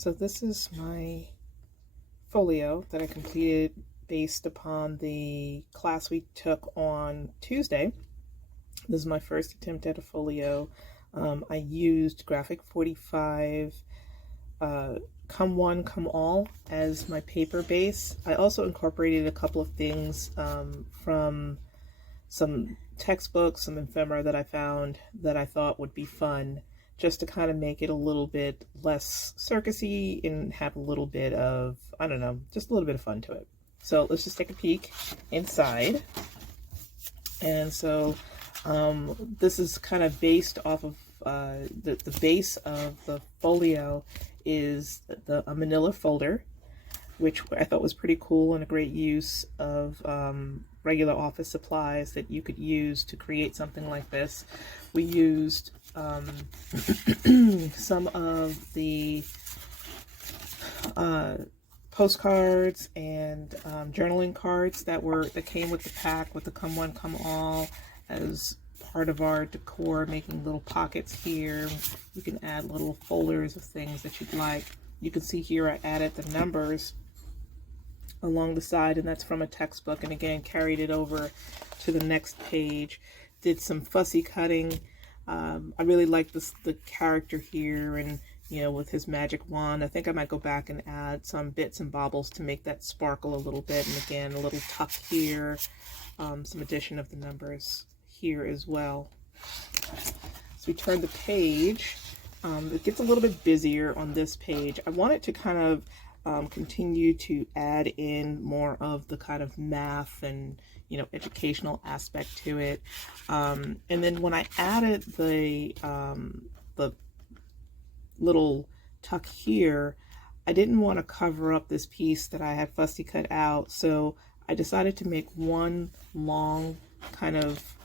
So this is my folio that I completed based upon the class we took on Tuesday. This is my first attempt at a folio. I used Graphic 45 Come One, Come All as my paper base. I also incorporated a couple of things from some textbooks, some ephemera that I found that I thought would be fun, just to kind of make it a little bit less circusy and have a little bit of, I don't know, just a little bit of fun to it. So let's just take a peek inside. And so this is kind of based off of the base of the folio is a manila folder, which I thought was pretty cool and a great use of regular office supplies that you could use to create something like this. We used some of the postcards and journaling cards that came with the pack with the Come One, Come All as part of our decor, making little pockets here. You can add little folders of things that you'd like. You can see here I added the numbers along the side, and that's from a textbook, and again carried it over to the next page. Did some fussy cutting. I really like the character here, and with his magic wand. I think I might go back and add some bits and bobbles to make that sparkle a little bit, and again a little tuck here, some addition of the numbers here as well. So we turn the page. It gets a little bit busier on this page. I want it to kind of continue to add in more of the kind of math and educational aspect to it. And then when I added the little tuck here, I didn't want to cover up this piece that I had fussy cut out, so I decided to make one long kind of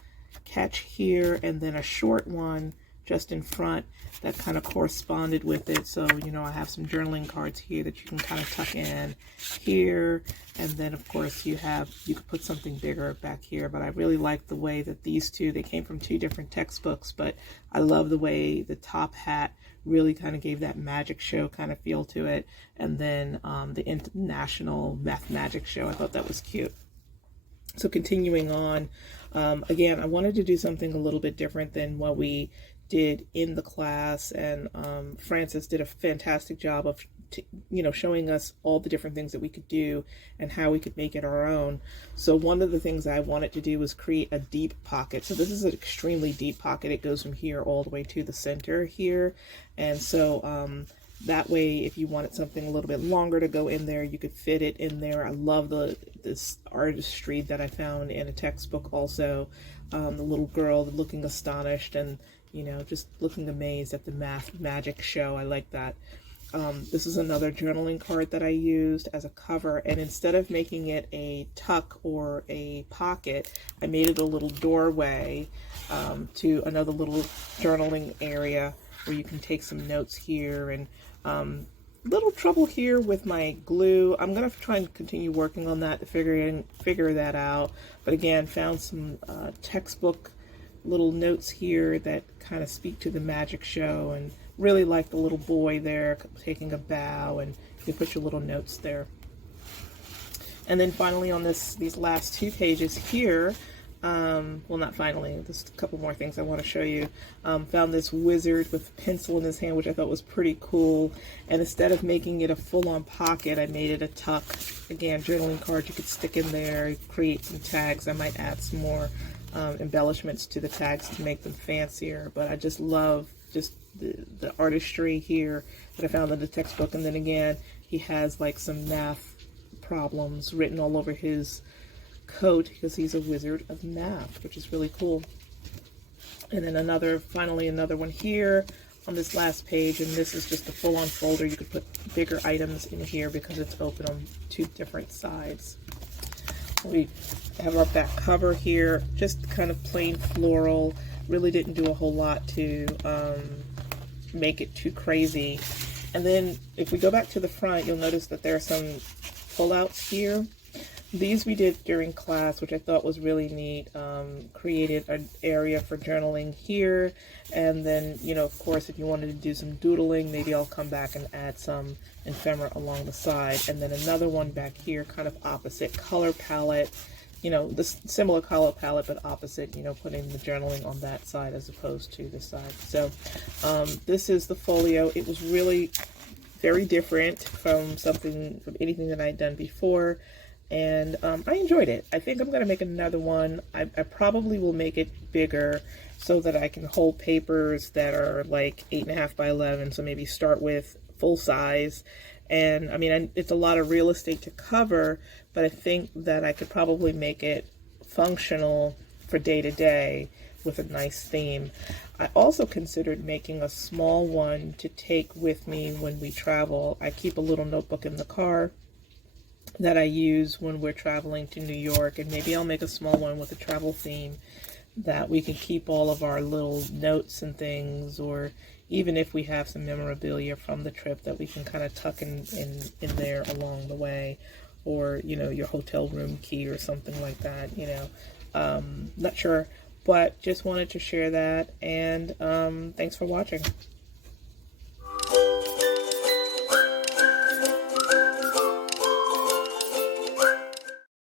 catch here and then a short one just in front that kind of corresponded with it. So I have some journaling cards here that you can kind of tuck in here, and then of course you could put something bigger back here. But I really like the way that these two, they came from two different textbooks, but I love the way the top hat really kind of gave that magic show kind of feel to it. And then the International Math Magic Show, I thought that was cute. So continuing on, again, I wanted to do something a little bit different than what we did in the class, and Frances did a fantastic job of showing us all the different things that we could do and how we could make it our own. So one of the things I wanted to do was create a deep pocket. So this is an extremely deep pocket. It goes from here all the way to the center here, and so that way if you wanted something a little bit longer to go in there, you could fit it in there. I love this artistry that I found in a textbook also. The little girl looking astonished and just looking amazed at the math magic show. I like that. This is another journaling card that I used as a cover, and instead of making it a tuck or a pocket, I made it a little doorway to another little journaling area where you can take some notes here. And little trouble here with my glue. I'm gonna try and continue working on that to figure that out. But again, found some textbook little notes here that kind of speak to the magic show, and really like the little boy there taking a bow, and you can put your little notes there. And then finally on these last two pages here, well, not finally, there's a couple more things I want to show you. Found this wizard with a pencil in his hand, which I thought was pretty cool. And instead of making it a full-on pocket, I made it a tuck. Again, journaling cards you could stick in there, create some tags. I might add some more embellishments to the tags to make them fancier. But I just love the artistry here that I found in the textbook. And then again, he has like some math problems written all over his coat because he's a wizard of math, which is really cool. And then finally another one here on this last page, and this is just a full-on folder. You could put bigger items in here because it's open on two different sides. We have our back cover here, just kind of plain floral. Really didn't do a whole lot to make it too crazy. And then if we go back to the front, you'll notice that there are some pullouts here. these we did during class, which I thought was really neat. Created an area for journaling here, and then, you know, of course, if you wanted to do some doodling, maybe I'll come back and add some ephemera along the side, and then another one back here, kind of opposite color palette, you know, this similar color palette, but opposite, you know, putting the journaling on that side as opposed to this side. So this is the folio. It was really very different from anything that I'd done before. And I enjoyed it. I think I'm going to make another one. I probably will make it bigger so that I can hold papers that are like 8.5 by 11. So maybe start with full size. And I mean, it's a lot of real estate to cover, but I think that I could probably make it functional for day to day with a nice theme. I also considered making a small one to take with me when we travel. I keep a little notebook in the car that I use when we're traveling to New York, and maybe I'll make a small one with a travel theme that we can keep all of our little notes and things, or even if we have some memorabilia from the trip that we can kind of tuck in there along the way, or, you know, your hotel room key or something like that, you know. Not sure, but just wanted to share that, and thanks for watching.